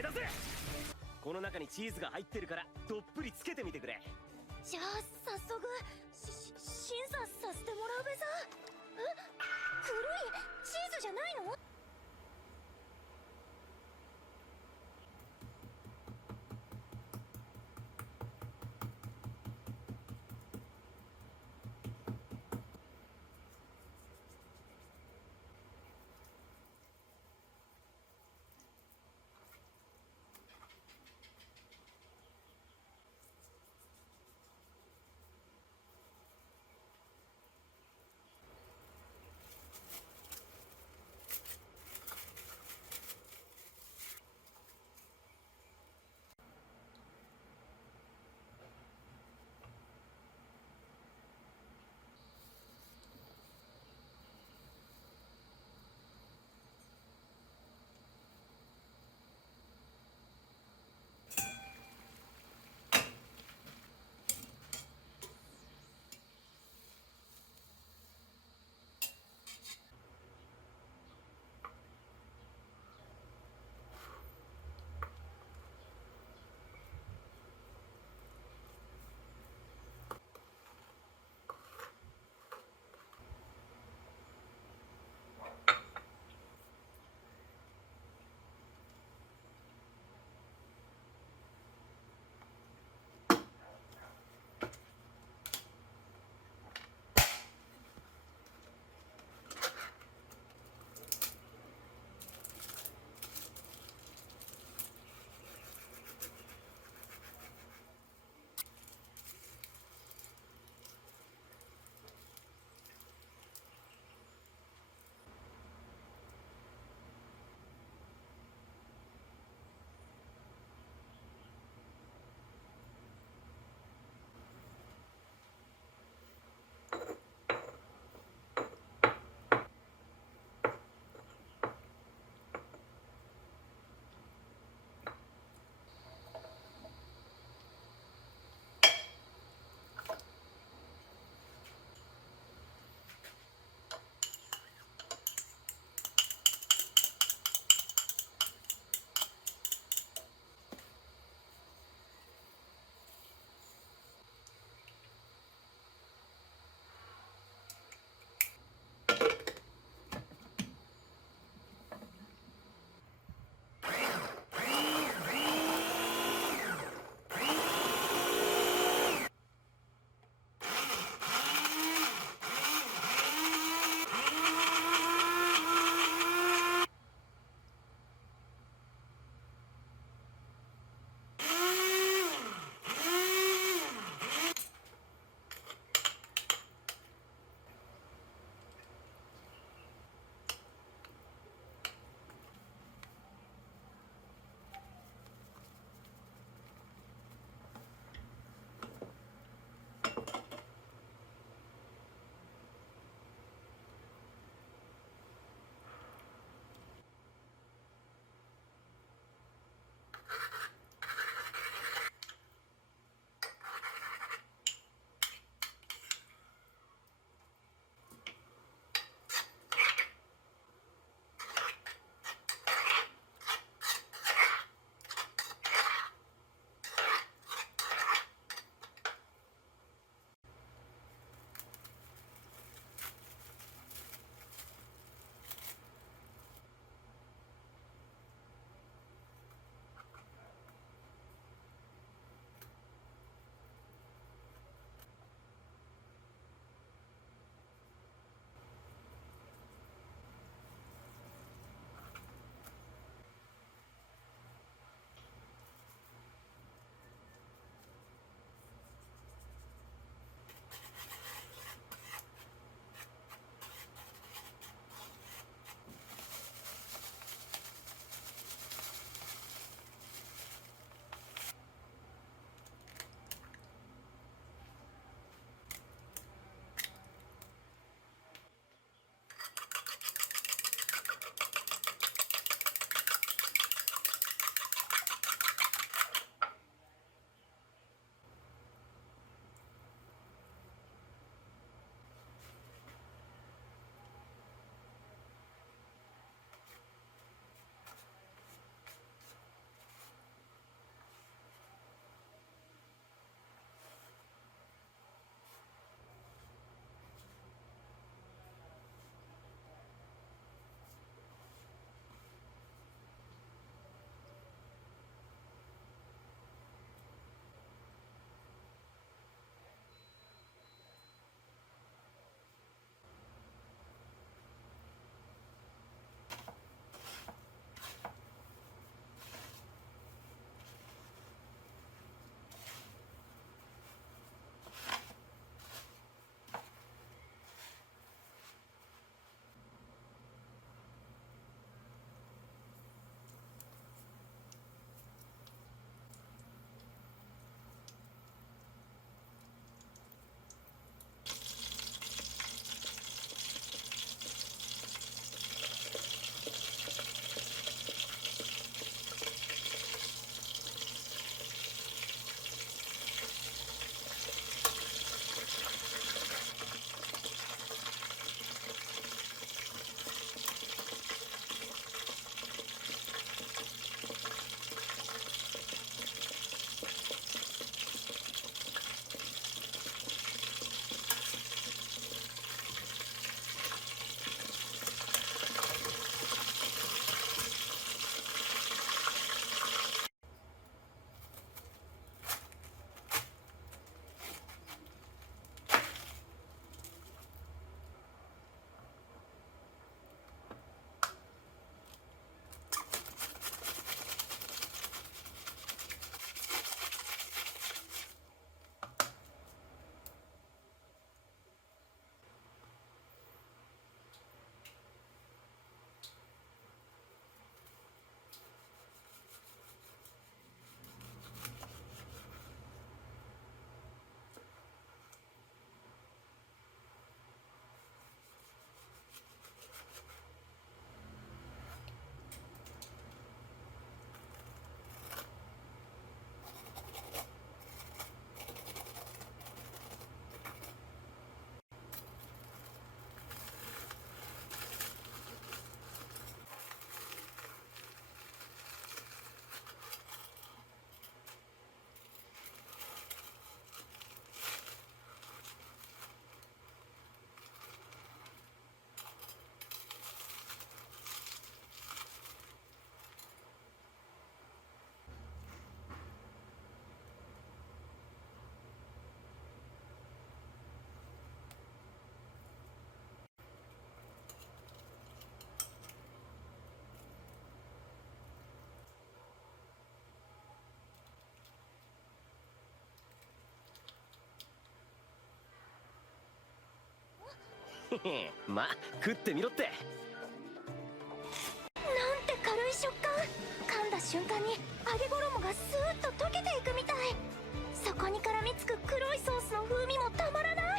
げだぜ。この中にチーズが入ってるからどっぷりつけてみてくれ。じゃあ早速審査させてもらうべさ。古いチーズじゃないの？ま食ってみろって。なんて軽い食感。噛んだ瞬間に揚げ衣がスーッと溶けていくみたい。そこに絡みつく黒いソースの風味もたまらない。